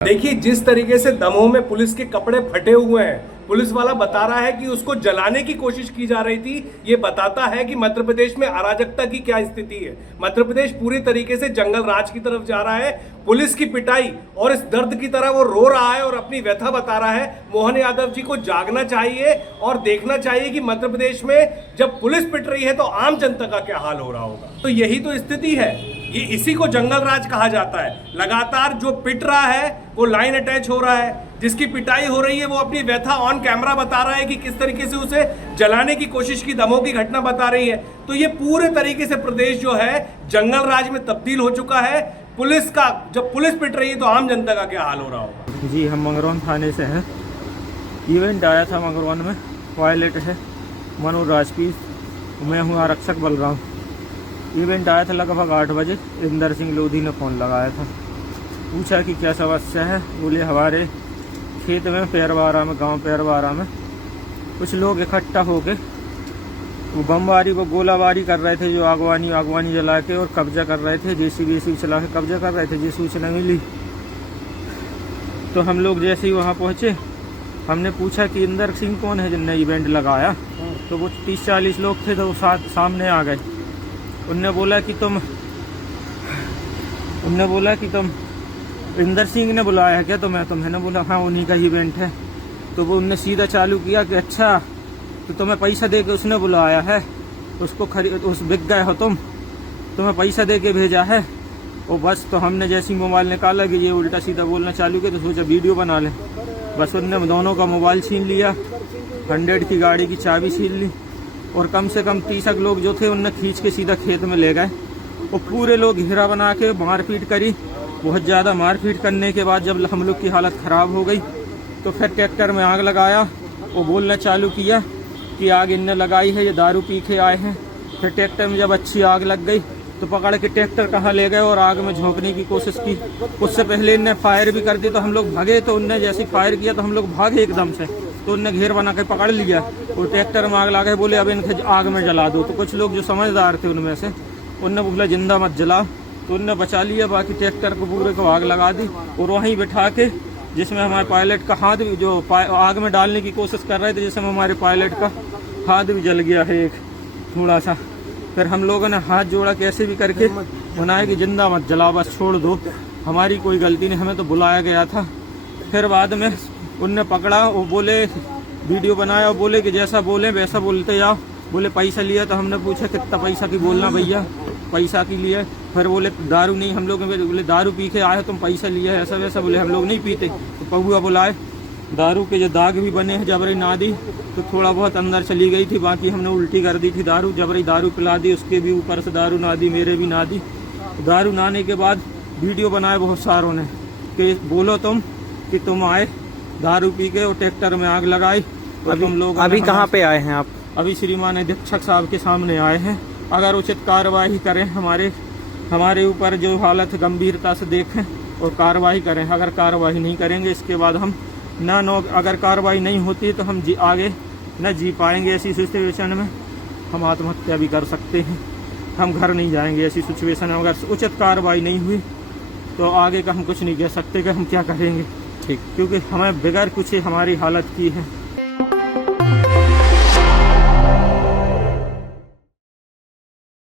देखिए जिस तरीके से दमोह में पुलिस के कपड़े फटे हुए हैं, पुलिस वाला बता रहा है कि उसको जलाने की कोशिश की जा रही थी। ये बताता है कि मध्य प्रदेश में अराजकता की क्या स्थिति है। मध्य प्रदेश पूरी तरीके से जंगल राज की तरफ जा रहा है। पुलिस की पिटाई और इस दर्द की तरह वो रो रहा है और अपनी व्यथा बता रहा है। मोहन यादव जी को जागना चाहिए और देखना चाहिए कि मध्य प्रदेश में जब पुलिस पिट रही है तो आम जनता का क्या हाल हो रहा होगा। तो यही तो स्थिति है, ये इसी को जंगल राज कहा जाता है। लगातार जो पिट रहा है वो लाइन अटैच हो रहा है, जिसकी पिटाई हो रही है वो अपनी व्यथा ऑन कैमरा बता रहा है कि किस तरीके से उसे जलाने की कोशिश की, दमोह की घटना बता रही है। तो ये पूरे तरीके से प्रदेश जो है जंगल राज में तब्दील हो चुका है। पुलिस का जब पुलिस पिट रही है तो आम जनता का क्या हाल हो रहा होगा। जी, हम मंगरौन थाने से हैं। इवेंट आया था मंगरौन में, पायलट है मनोज राजपीत, मैं हूँ आरक्षक बलराम। इवेंट आया था लगभग 8 बजे। इंदर सिंह लोधी ने फ़ोन लगाया था, पूछा कि क्या समस्या है। बोले हमारे खेत में पैरवारा में, गांव पैरवारा में कुछ लोग इकट्ठा होके वो बमबारी को गोलाबारी कर रहे थे, जो आगवानी जला के और कब्जा कर रहे थे, जेसीबी चला के कब्जा कर रहे थे। ये सूचना मिली तो हम लोग जैसे ही वहाँ पहुँचे, हमने पूछा कि इंदर सिंह कौन है जिनने इवेंट लगाया। तो वो 30-40 लोग थे, तो वो सामने आ गए। उनने बोला कि तुम इंदर सिंह ने बुलाया है क्या तुम्हें? तो मैंने बोला हाँ उन्हीं का इवेंट है। तो वो उनने सीधा चालू किया कि अच्छा तो तुम्हें पैसा दे के उसने बुलाया है, उसको उस बिक गए हो तुम्हें पैसा दे के भेजा है। और बस तो हमने जैसे ही मोबाइल निकाला कि ये उल्टा सीधा बोलना चालू किया, तो सोचा वीडियो बना लें। बस उनने दोनों का मोबाइल छीन लिया, 100 की गाड़ी की चाबी छीन ली और कम से कम 30 लोग जो थे उनने खींच के सीधा खेत में ले गए। और पूरे लोग घेरा बना के मारपीट करी। बहुत ज़्यादा मारपीट करने के बाद जब हम लोग की हालत ख़राब हो गई तो फिर ट्रैक्टर में आग लगाया और बोलना चालू किया कि आग इनने लगाई है, ये दारू पी के आए हैं। फिर ट्रैक्टर में जब अच्छी आग लग गई तो पकड़ के ट्रैक्टर कहाँ ले गए और आग में झोंकने की कोशिश की। उससे पहले इनने फायर भी कर दी, तो हम लोग भागे। तो उनने जैसे फायर किया तो हम लोग भागे एकदम से, तो उनने घेर बना के पकड़ लिया और ट्रैक्टर में आग लगा। बोले अब इनके आग में जला दो। तो कुछ लोग जो समझदार थे उनमें से उनने बोला जिंदा मत जला, तो उनने बचा लिया। बाकी ट्रैक्टर को पूरे को आग लगा दी और वहीं बिठा के, जिसमें हमारे पायलट का हाथ भी जो आग में डालने की कोशिश कर रहे थे, जिसमें हमारे पायलट का हाथ भी जल गया है एक थोड़ा सा। फिर हम लोगों ने हाथ जोड़ा कैसे भी करके, मनाया कि जिंदा मत जला, बस छोड़ दो, हमारी कोई गलती नहीं, हमें तो बुलाया गया था। फिर बाद में उनने पकड़ा और बोले वीडियो बनाया और बोले कि जैसा बोले वैसा बोलते जाओ। बोले पैसा लिया, तो हमने पूछा कितना पैसा की बोलना भैया, पैसा की लिए। फिर बोले दारू नहीं, हम लोग बोले दारू पी के आए तुम पैसा लिया है ऐसा वैसा। बोले हम लोग नहीं पीते। तो पहुआ बुलाए, दारू के जो दाग भी बने हैं, जबरी ना दी तो थोड़ा बहुत अंदर चली गई थी, बाकी हमने उल्टी कर दी थी दारू। जबरी दारू पिला दी, उसके भी ऊपर से दारू ना दी, मेरे भी ना दी। दारू ना आने के बाद वीडियो बनाए बहुत सारों ने कि बोलो तुम कि तुम आए दारू पी के और ट्रैक्टर में आग लगाई। तो तुम लोग अभी कहाँ पे आए हैं आप? अभी श्रीमान अधीक्षक साहब के सामने आए हैं। अगर उचित कार्रवाई करें, हमारे ऊपर जो हालत गंभीरता से देखें और कार्रवाई करें। अगर कार्रवाई नहीं करेंगे इसके बाद हम अगर कार्रवाई नहीं होती तो हम आगे न जी पाएंगे। ऐसी सिचुएशन में हम आत्महत्या भी कर सकते हैं, हम घर नहीं जाएंगे। ऐसी सिचुएशन में अगर उचित कार्रवाई नहीं हुई तो आगे का हम कुछ नहीं कह सकते कि हम क्या करेंगे। ठीक, क्योंकि हमें बगैर कुछ हमारी हालत की है।